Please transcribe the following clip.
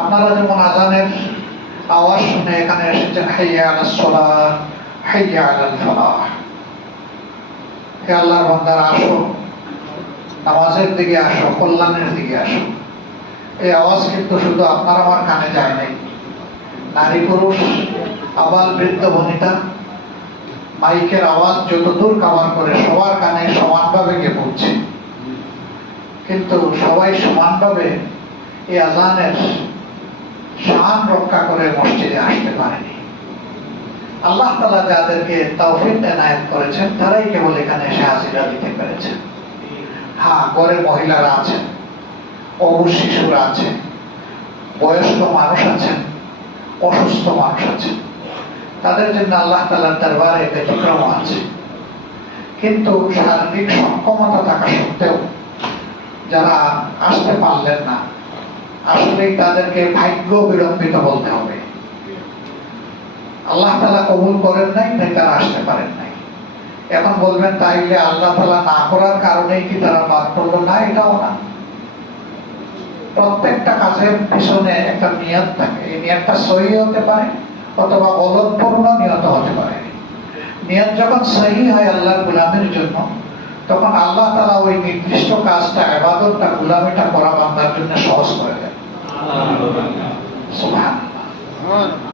আপনারা যেমন আজানের আওয়াজ শুনে এখানে এসেছেন, হাইয়া আলাস সালাহ, হাইয়া আলাল ফালাহ। হে আল্লাহর বান্দারা, আসো, নামাজের দিকে আসো, কল্যাণের দিকে আসো। এই আওয়াজ কিন্তু শুধু আপনার আমার কানে যায় নাই। নারী পুরুষ, আবাল বৃদ্ধ বনিতা, মাইকের আওয়াজ যতদূর কাভার করে সবার কানে সমানভাবে গিয়ে পৌঁছে। কিন্তু সবাই সমানভাবে এই আজানের শান রক্ষা করে মসজিদে আসতে পারেনি। আল্লাহ তাআলা যাদেরকে তৌফিক এনায়েত করেছেন তারাই কেবল এখানে এসে হাজিরা দিতে পেরেছেন। হ্যাঁ, ঘরে মহিলারা আছেন, অবুঝ শিশুরা আছেন, বয়স্ক মানুষ আছেন, অসুস্থ মানুষ আছেন, তাদের জন্য আল্লাহ তাআলার দরবারে ব্যতিক্রম আছে। কিন্তু শারীরিক সক্ষমতা থাকা সত্ত্বেও যারা আসতে পারলেন না, আসলে তাদেরকে ভাগ্য বিড়ম্বিত বলতে হবে। আল্লাহ তাআলা কবুল করেন নাই, তাই তারা আসতে পারেন নাই। এখন বলবেন তাইলে আল্লাহ তাআলা না করার কারণেই কি তারা বাদ পড়লো? না, এটাও না। প্রত্যেকটা কাজের পিছনে একটা নিয়ত থাকে। এই নিয়তটা সহি হতে পারে অথবা গলতপূর্ণ নিয়ত হতে পারে। নিয়ত যখন সহি হয় আল্লাহর গোলামের জন্য, তখন আল্লাহ তাআলা ওই নির্দিষ্ট কাজটা, ইবাদতটা, গোলামিটা করা বান্দার জন্য সহজ করে দেন। সুবহানাল্লাহ।